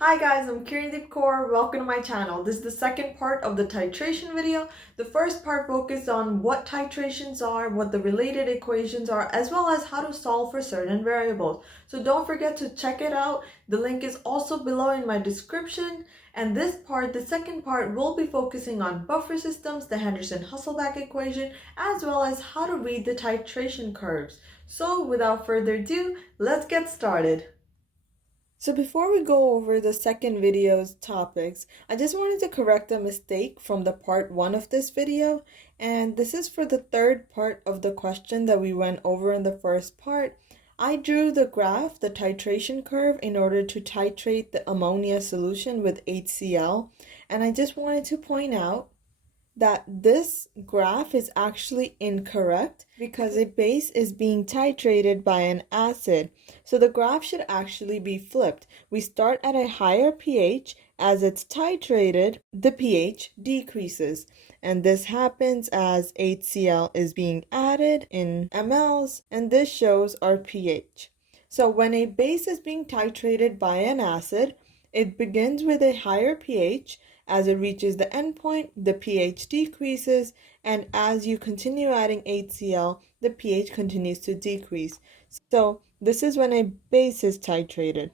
Hi guys, I'm Kaur. Welcome to my channel. This is the second part of the titration video. The first part focused on what titrations are, what the related equations are, as well as how to solve for certain variables. So don't forget to check it out. The link is also below in my description. And this part, the second part, will be focusing on buffer systems, the Henderson Hasselbalch equation, as well as how to read the titration curves. So without further ado, let's get started. So before we go over the second video's topics, I just wanted to correct a mistake from the part 1 of this video, and this is for the third part of the question that we went over in the first part. I drew the graph, the titration curve, in order to titrate the ammonia solution with HCl, and I just wanted to point out that this graph is actually incorrect because a base is being titrated by an acid. So the graph should actually be flipped. We start at a higher pH. As it's titrated, the pH decreases. And this happens as HCl is being added in mLs, and this shows our pH. So when a base is being titrated by an acid, it begins with a higher pH. As it reaches the endpoint, the pH decreases, and as you continue adding HCl, the pH continues to decrease. So this is when a base is titrated.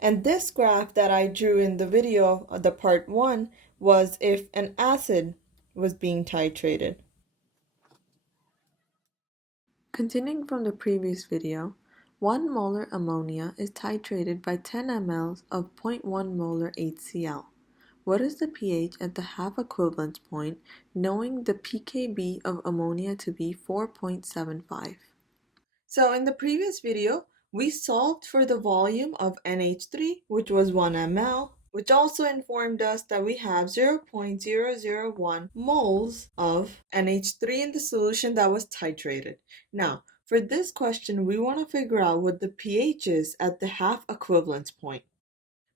And this graph that I drew in the video of the part 1 was if an acid was being titrated. Continuing from the previous video, 1 molar ammonia is titrated by 10 mL of 0.1 molar HCl. What is the pH at the half equivalence point, knowing the pKb of ammonia to be 4.75? So in the previous video, we solved for the volume of NH3, which was 1 ml, which also informed us that we have 0.001 moles of NH3 in the solution that was titrated. Now, for this question, we want to figure out what the pH is at the half equivalence point.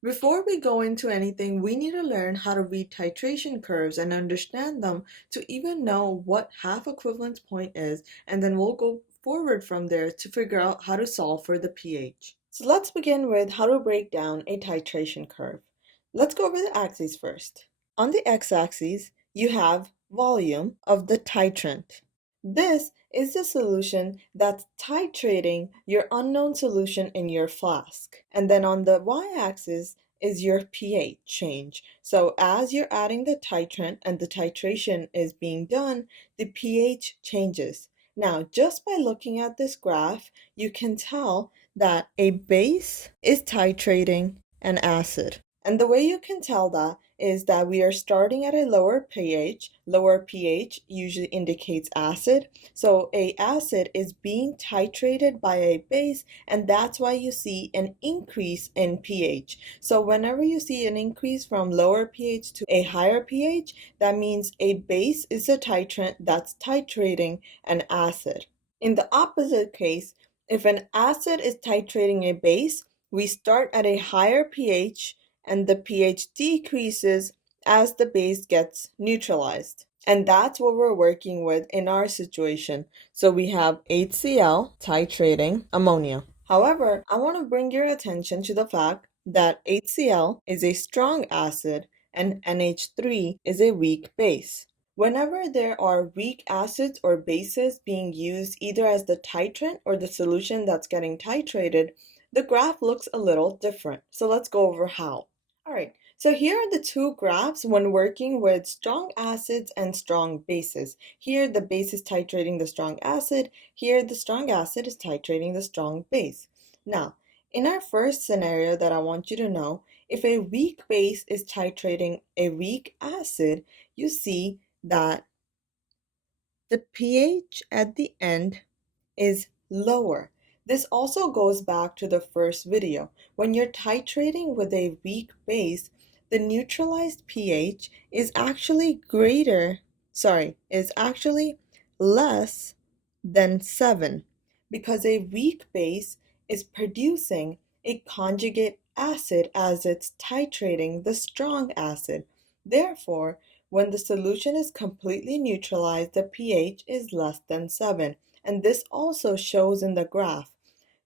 Before we go into anything, we need to learn how to read titration curves and understand them to even know what half equivalence point is, and then we'll go forward from there to figure out how to solve for the pH. So let's begin with how to break down a titration curve. Let's go over the axes first. On the x-axis, you have volume of the titrant. This is the solution that's titrating your unknown solution in your flask. And then on the y-axis is your pH change. So as you're adding the titrant and the titration is being done, the pH changes. Now, just by looking at this graph, you can tell that a base is titrating an acid. And the way you can tell that is that we are starting at a lower pH. Lower pH usually indicates acid. So a acid is being titrated by a base, and that's why you see an increase in pH. So whenever you see an increase from lower pH to a higher pH, that means a base is a titrant that's titrating an acid. In the opposite case, if an acid is titrating a base, we start at a higher pH and the pH decreases as the base gets neutralized. And that's what we're working with in our situation. So we have HCl titrating ammonia. However, I want to bring your attention to the fact that HCl is a strong acid and NH3 is a weak base. Whenever there are weak acids or bases being used either as the titrant or the solution that's getting titrated, the graph looks a little different. So let's go over how. All right, so here are the two graphs when working with strong acids and strong bases. Here the base is titrating the strong acid. Here the strong acid is titrating the strong base. Now, in our first scenario that I want you to know, if a weak base is titrating a weak acid, you see that the pH at the end is lower. This also goes back to the first video. When you're titrating with a weak base, the neutralized pH is actually less than 7 because a weak base is producing a conjugate acid as it's titrating the strong acid. Therefore, when the solution is completely neutralized, the pH is less than 7. And this also shows in the graph.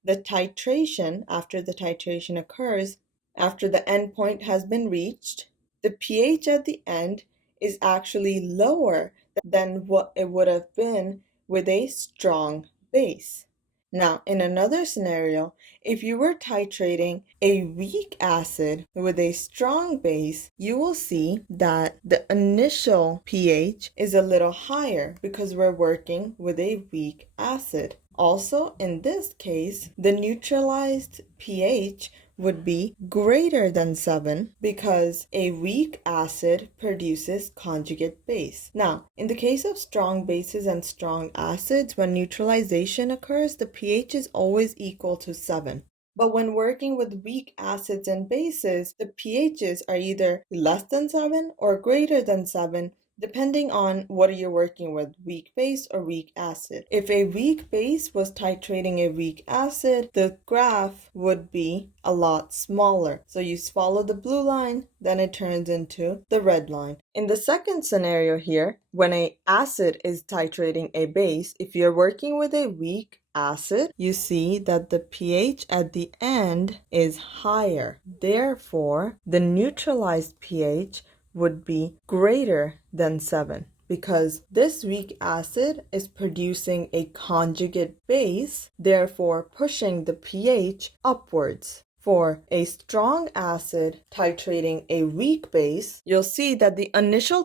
The titration, after the titration occurs, after the endpoint has been reached, the pH at the end is actually lower than what it would have been with a strong base. Now, in another scenario, if you were titrating a weak acid with a strong base, you will see that the initial pH is a little higher because we're working with a weak acid. Also, in this case, the neutralized pH would be greater than 7 because a weak acid produces conjugate base. Now, in the case of strong bases and strong acids, when neutralization occurs, the pH is always equal to 7. But when working with weak acids and bases, the pHs are either less than 7 or greater than 7, depending on what you're working with, weak base or weak acid. If a weak base was titrating a weak acid, the graph would be a lot smaller. So you follow the blue line, then it turns into the red line. In the second scenario here, when an acid is titrating a base, if you're working with a weak acid, you see that the pH at the end is higher. Therefore, the neutralized pH would be greater than 7 because this weak acid is producing a conjugate base, therefore pushing the pH upwards. For a strong acid titrating a weak base, you'll see that the initial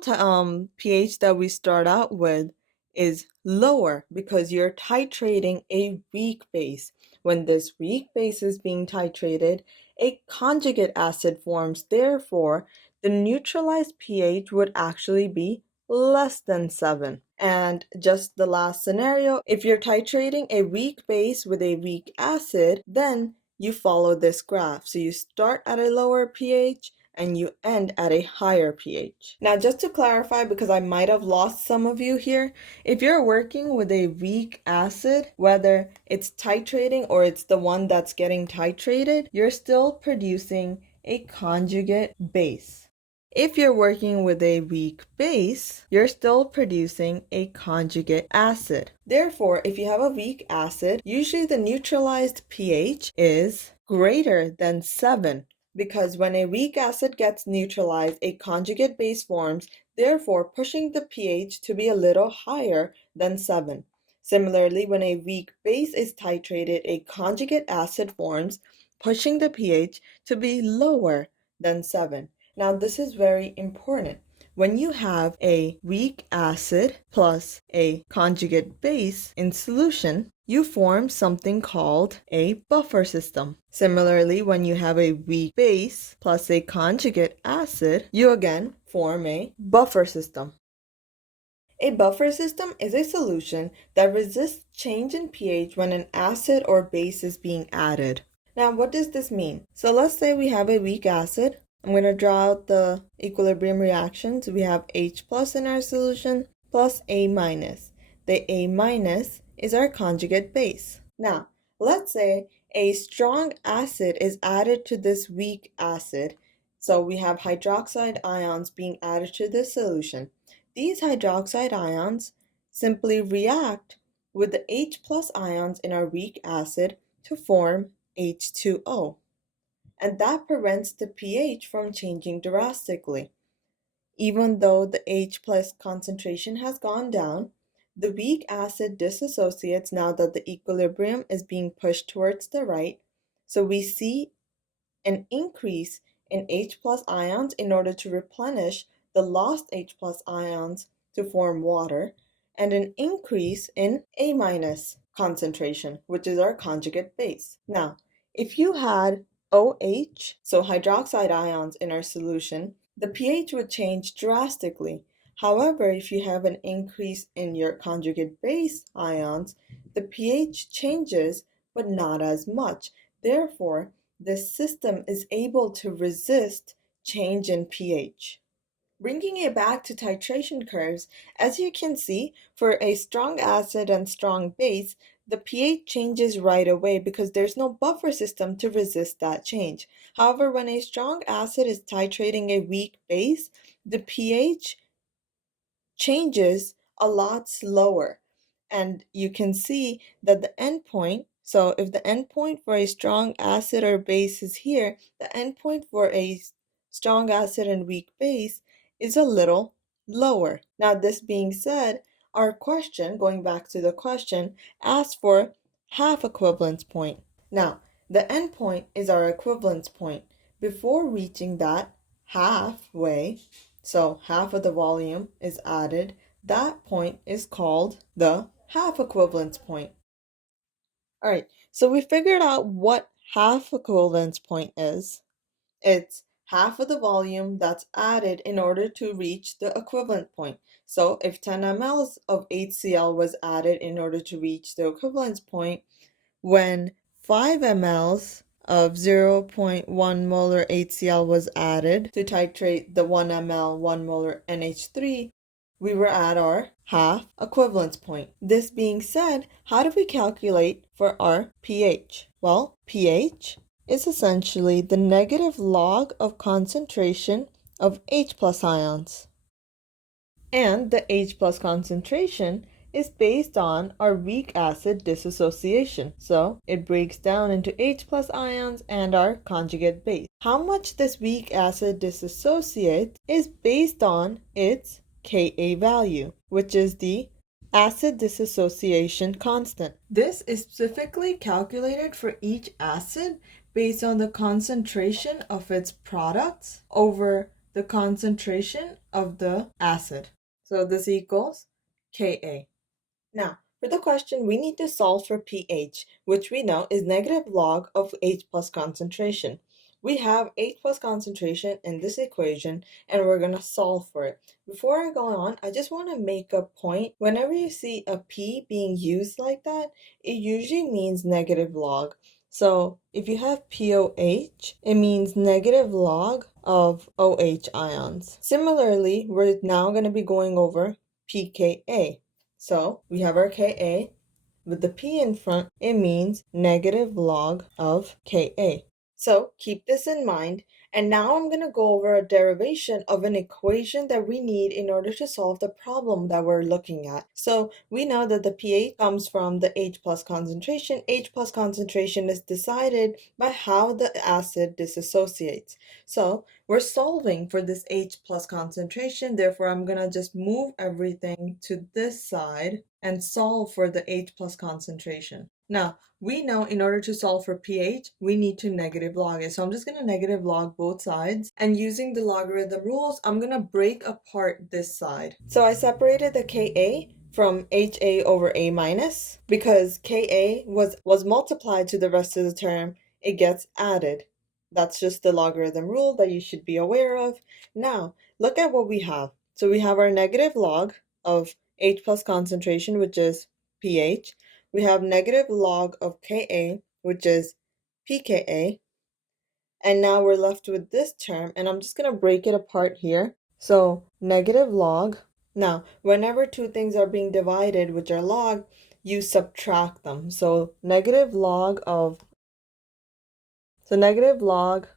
pH that we start out with is lower because you're titrating a weak base. When this weak base is being titrated, a conjugate acid forms. Therefore, the neutralized pH would actually be less than 7. And just the last scenario, if you're titrating a weak base with a weak acid, then you follow this graph. So you start at a lower pH and you end at a higher pH. Now, just to clarify, because I might have lost some of you here, if you're working with a weak acid, whether it's titrating or it's the one that's getting titrated, you're still producing a conjugate base. If you're working with a weak base, you're still producing a conjugate acid. Therefore, if you have a weak acid, usually the neutralized pH is greater than 7 because when a weak acid gets neutralized, a conjugate base forms, therefore pushing the pH to be a little higher than 7. Similarly, when a weak base is titrated, a conjugate acid forms, pushing the pH to be lower than 7. Now, this is very important. When you have a weak acid plus a conjugate base in solution, you form something called a buffer system. Similarly, when you have a weak base plus a conjugate acid, you again form a buffer system. A buffer system is a solution that resists change in pH when an acid or base is being added. Now, what does this mean? So let's say we have a weak acid. I'm going to draw out the equilibrium reactions. We have H plus in our solution plus A minus. The A minus is our conjugate base. Now, let's say a strong acid is added to this weak acid. So we have hydroxide ions being added to this solution. These hydroxide ions simply react with the H plus ions in our weak acid to form H2O. And that prevents the pH from changing drastically. Even though the H plus concentration has gone down, the weak acid dissociates now that the equilibrium is being pushed towards the right. So we see an increase in H plus ions in order to replenish the lost H plus ions to form water, and an increase in A minus concentration, which is our conjugate base. Now, if you had OH, so hydroxide ions in our solution, the pH would change drastically. However, if you have an increase in your conjugate base ions, the pH changes, but not as much. Therefore, the system is able to resist change in pH. Bringing it back to titration curves, as you can see, for a strong acid and strong base, the pH changes right away because there's no buffer system to resist that change. However, when a strong acid is titrating a weak base, the pH changes a lot slower. And you can see that the endpoint So if the endpoint for a strong acid or base is here, the endpoint for a strong acid and weak base is a little lower. Now, this being said, our question, going back to the question, asks for half equivalence point. Now, the endpoint is our equivalence point. Before reaching that halfway, so half of the volume is added, that point is called the half equivalence point. All right, so we figured out what half equivalence point is. It's half of the volume that's added in order to reach the equivalent point. So if 10 ml of HCl was added in order to reach the equivalence point, when 5 ml of 0.1 molar HCl was added to titrate the 1 ml 1 molar NH3, we were at our half equivalence point. This being said, how do we calculate for our pH? Well, pH is essentially the negative log of concentration of H plus ions. And the H plus concentration is based on our weak acid dissociation. So it breaks down into H plus ions and our conjugate base. How much this weak acid dissociates is based on its Ka value, which is the acid dissociation constant. This is specifically calculated for each acid based on the concentration of its products over the concentration of the acid. So this equals Ka. Now, for the question, we need to solve for pH, which we know is negative log of H plus concentration. We have H plus concentration in this equation, and we're going to solve for it. Before I go on, I just want to make a point. Whenever you see a P being used like that, it usually means negative log. So if you have POH, it means negative log of OH ions. Similarly, we're now going to be going over pKa. So we have our Ka. With the P in front, it means negative log of Ka. So keep this in mind. And now I'm going to go over a derivation of an equation that we need in order to solve the problem that we're looking at. So we know that the pH comes from the H plus concentration. H plus concentration is decided by how the acid dissociates. So we're solving for this H plus concentration. Therefore, I'm going to just move everything to this side and solve for the H plus concentration. Now, we know in order to solve for pH, we need to negative log it. So I'm just going to negative log both sides. And using the logarithm rules, I'm going to break apart this side. So I separated the Ka from HA over A minus. Because Ka was multiplied to the rest of the term, it gets added. That's just the logarithm rule that you should be aware of. Now, look at what we have. So we have our negative log of H plus concentration, which is pH. We have negative log of Ka, which is pKa. And now we're left with this term, and I'm just going to break it apart here. So negative log. Now, whenever two things are being divided, which are log, you subtract them. So negative log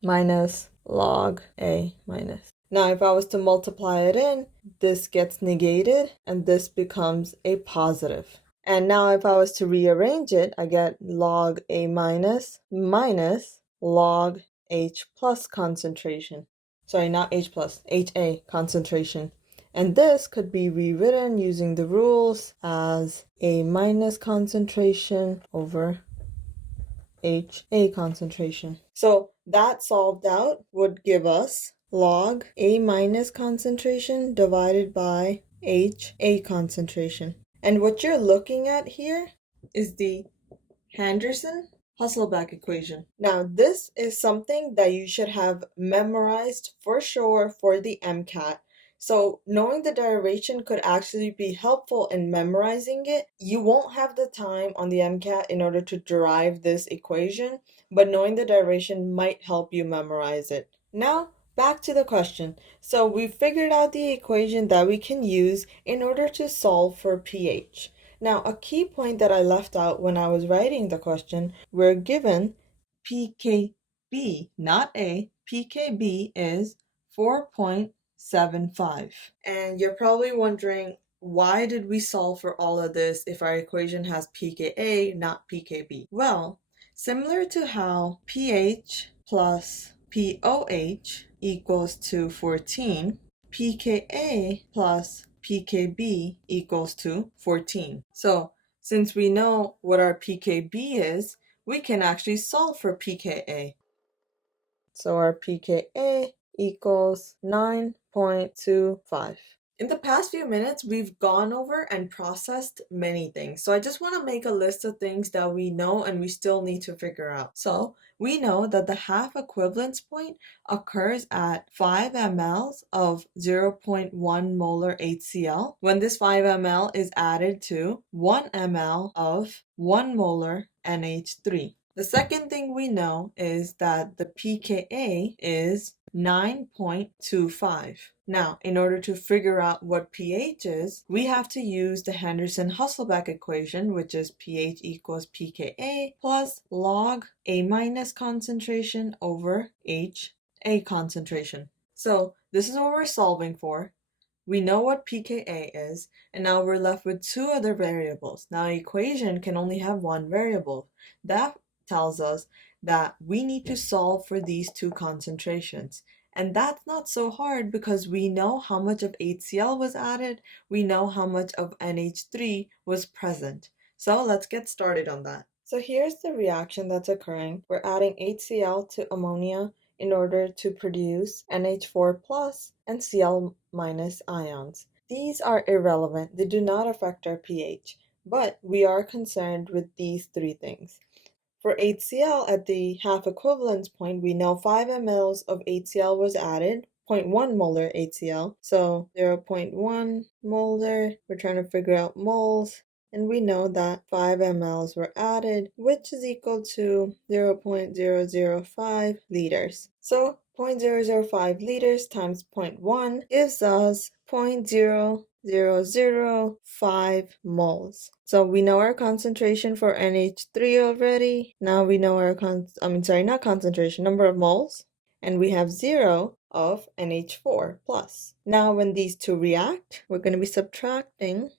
minus log A minus. Now, if I was to multiply it in, this gets negated, and this becomes a positive. And now if I was to rearrange it, I get log A minus log H plus concentration. Sorry, not H plus, HA concentration. And this could be rewritten using the rules as A minus concentration over HA concentration. So that solved out would give us log A minus concentration divided by HA concentration. And what you're looking at here is the Henderson Hasselbalch equation. Now, this is something that you should have memorized for sure for the MCAT. So knowing the derivation could actually be helpful in memorizing it. You won't have the time on the MCAT in order to derive this equation, but knowing the derivation might help you memorize it. Now, back to the question. So we figured out the equation that we can use in order to solve for pH. Now, a key point that I left out when I was writing the question, we're given pKb, not A, pKb is 4.75. And you're probably wondering, why did we solve for all of this if our equation has pKa, not pKb? Well, similar to how pH plus pOH equals to 14, pKa plus pKb equals to 14. So since we know what our pKb is, we can actually solve for pKa. So our pKa equals 9.25. In the past few minutes, we've gone over and processed many things. So I just want to make a list of things that we know and we still need to figure out. So we know that the half equivalence point occurs at 5 ml of 0.1 molar HCl when this 5 ml is added to 1 ml of 1 molar NH3. The second thing we know is that the pKa is 9.25. Now, in order to figure out what pH is, we have to use the Henderson Hasselbalch equation, which is pH equals pKa plus log A minus concentration over HA concentration. So this is what we're solving for. We know what pKa is, and now we're left with two other variables. Now, an equation can only have one variable. That tells us that we need to solve for these two concentrations. And that's not so hard because we know how much of HCl was added, we know how much of NH3 was present. So let's get started on that. So here's the reaction that's occurring. We're adding HCl to ammonia in order to produce NH4 plus and Cl minus ions. These are irrelevant, they do not affect our pH, but we are concerned with these three things. For HCl at the half equivalence point, we know 5 ml of HCl was added, 0.1 molar HCl, so 0.1 molar, we're trying to figure out moles, and we know that 5 ml were added, which is equal to 0.005 liters. So 0.005 liters times 0.1 gives us 0.0005 moles. So we know our concentration for NH3 already. Now we know our number of moles. And we have 0 of NH4 plus. Now when these two react, we're going to be subtracting.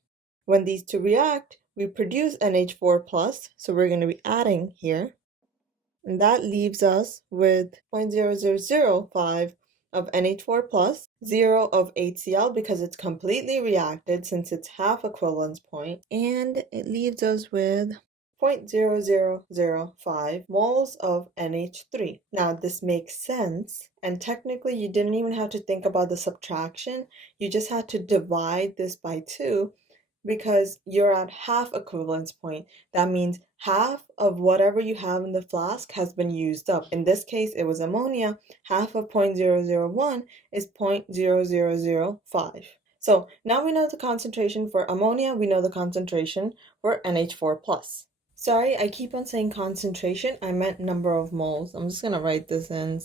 When these two react, we produce NH4 plus, so we're going to be adding here. And that leaves us with 0.0005 of NH4 plus, 0 of HCl because it's completely reacted since it's half equivalence point, and it leaves us with 0.0005 moles of NH3. Now this makes sense, and technically you didn't even have to think about the subtraction, you just had to divide this by 2 because you're at half equivalence point. That means half of whatever you have in the flask has been used up. In this case, it was ammonia. Half of 0.001 is 0.0005. So now we know the concentration for ammonia, we know the concentration for NH4 plus. Sorry, I keep on saying concentration. I meant number of moles. I'm just going to write this in,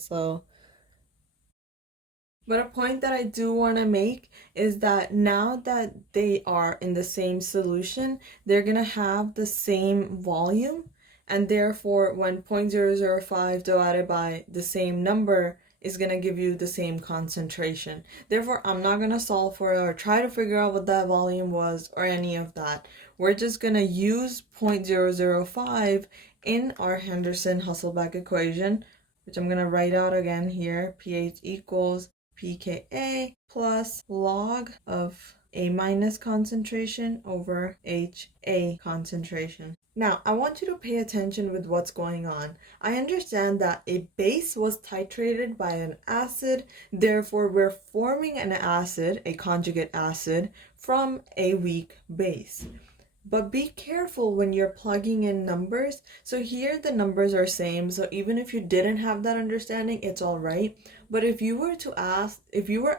But a point that I do want to make is that now that they are in the same solution, they're going to have the same volume, and therefore when 0.005 divided by the same number is going to give you the same concentration. Therefore, I'm not going to solve for it or try to figure out what that volume was or any of that. We're just going to use 0.005 in our Henderson Hasselbalch equation, which I'm going to write out again here. pH equals pKa plus log of A minus concentration over HA concentration. Now, I want you to pay attention with what's going on. I understand that a base was titrated by an acid, therefore we're forming an acid, a conjugate acid, from a weak base. But be careful when you're plugging in numbers. So here the numbers are same, so even if you didn't have that understanding, it's all right. But if you were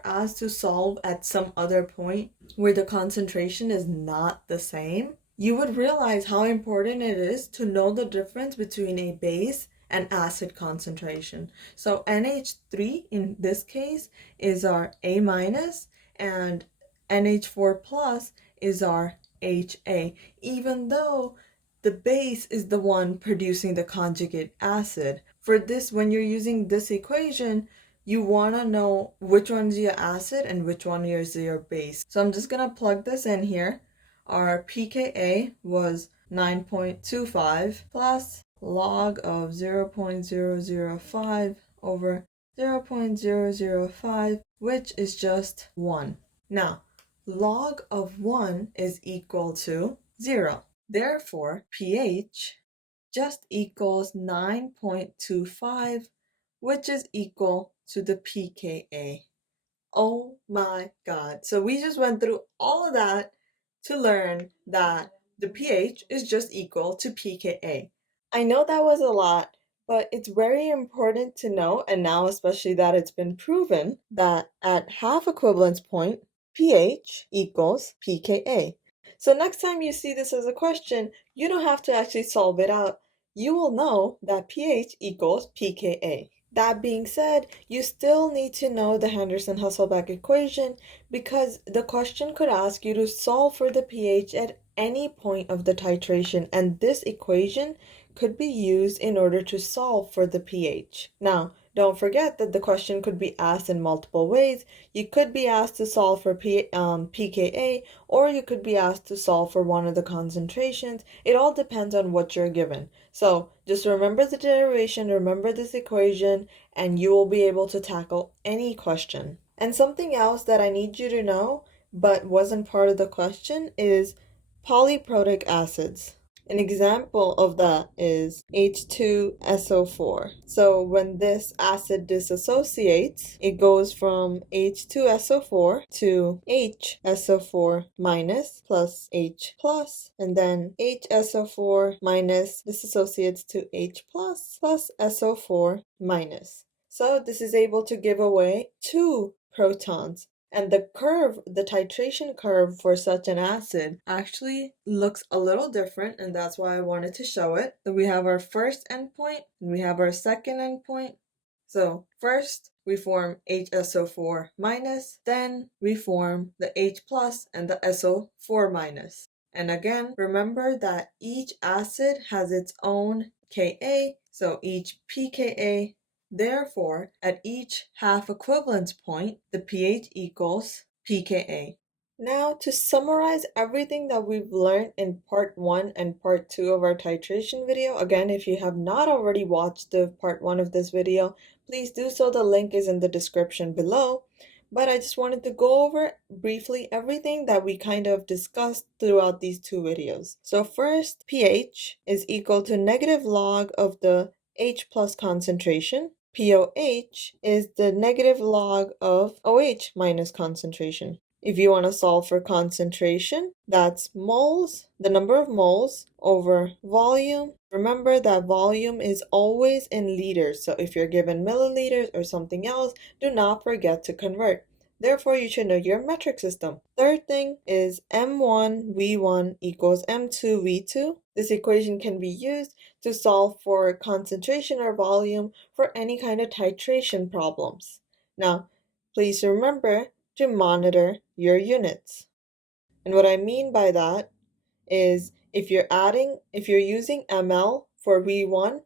asked to solve at some other point where the concentration is not the same, you would realize how important it is to know the difference between a base and acid concentration. So NH3 in this case is our A minus, and NH4 plus is our HA, even though the base is the one producing the conjugate acid. For this, when you're using this equation, you want to know which one's your acid and which one is your base. So I'm just going to plug this in here. Our pKa was 9.25 plus log of 0.005 over 0.005, which is just 1. Now, log of 1 is equal to 0. Therefore, pH just equals 9.25, which is equal to the pKa. Oh my God. So we just went through all of that to learn that the pH is just equal to pKa. I know that was a lot, but it's very important to know, and now especially that it's been proven, that at half equivalence point, pH equals pKa. So next time you see this as a question, you don't have to actually solve it out. You will know that pH equals pKa. That being said, you still need to know the Henderson Hasselbalch equation because the question could ask you to solve for the pH at any point of the titration, and this equation could be used in order to solve for the pH. Now, don't forget that the question could be asked in multiple ways. You could be asked to solve for pKa, or you could be asked to solve for one of the concentrations. It all depends on what you're given. So just remember the derivation, remember this equation, and you will be able to tackle any question. And something else that I need you to know, but wasn't part of the question, is polyprotic acids. An example of that is H2SO4. So when this acid dissociates, it goes from H2SO4 to HSO4 minus plus H plus, and then HSO4 minus dissociates to H plus SO4 minus. So this is able to give away 2 protons. And the curve, the titration curve for such an acid actually looks a little different, and that's why I wanted to show it. So we have our first endpoint and we have our second endpoint. So first we form HSO4 minus, then we form the H plus and the SO4 minus. And again, remember that each acid has its own Ka, so each pKa. Therefore, at each half equivalence point, the pH equals pKa. Now, to summarize everything that we've learned in part 1 and part 2 of our titration video, again, if you have not already watched the part 1 of this video, please do so. The link is in the description below. But I just wanted to go over briefly everything that we kind of discussed throughout these 2 videos. So first, pH is equal to negative log of the H plus concentration. POH is the negative log of OH minus concentration. If you want to solve for concentration, that's moles, the number of moles over volume. Remember that volume is always in liters, so if you're given milliliters or something else, do not forget to convert. Therefore, you should know your metric system. Third thing is M1V1 equals M2V2. This equation can be used to solve for concentration or volume for any kind of titration problems. Now, please remember to monitor your units. And what I mean by that is if you're using ml for V1,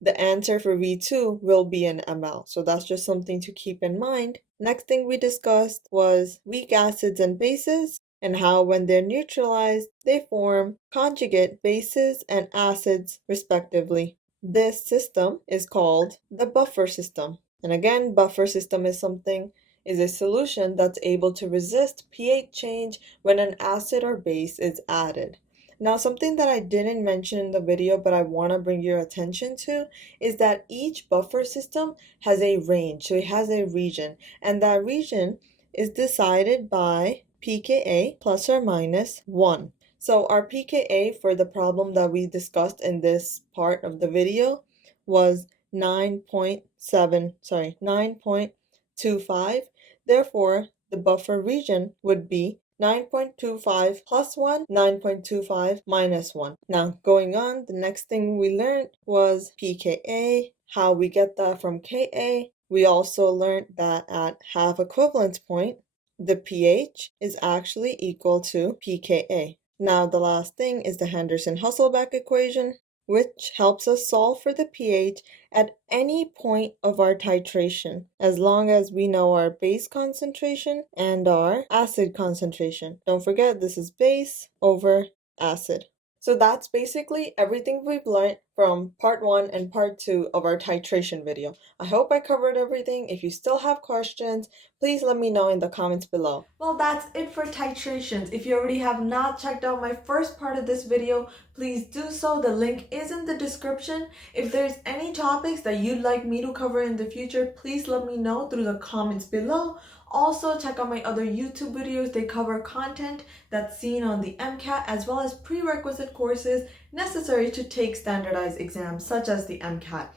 the answer for V2 will be in ml. So that's just something to keep in mind. Next thing we discussed was weak acids and bases, and how when they're neutralized, they form conjugate bases and acids respectively. This system is called the buffer system. And again, buffer system is a solution that's able to resist pH change when an acid or base is added. Now, something that I didn't mention in the video but I want to bring your attention to is that each buffer system has a range, so it has a region, and that region is decided by pKa plus or minus 1. So our pKa for the problem that we discussed in this part of the video was 9.25. Therefore, the buffer region would be 9.25 plus 1, 9.25 minus 1. Now, going on, the next thing we learned was pKa, how we get that from Ka. We also learned that at half equivalence point, the pH is actually equal to pKa. Now, the last thing is the Henderson Hasselbalch equation. which helps us solve for the pH at any point of our titration, as long as we know our base concentration and our acid concentration. Don't forget, this is base over acid. So that's basically everything we've learned from part 1 and part 2 of our titration video. I hope I covered everything. If you still have questions, please let me know in the comments below. Well, that's it for titrations. If you already have not checked out my first part of this video, please do so. The link is in the description. If there's any topics that you'd like me to cover in the future, please let me know through the comments below. Also, check out my other YouTube videos. They cover content that's seen on the MCAT as well as prerequisite courses necessary to take standardized exams such as the MCAT.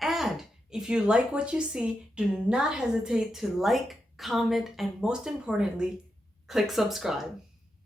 And if you like what you see, do not hesitate to like, comment, and most importantly, click subscribe.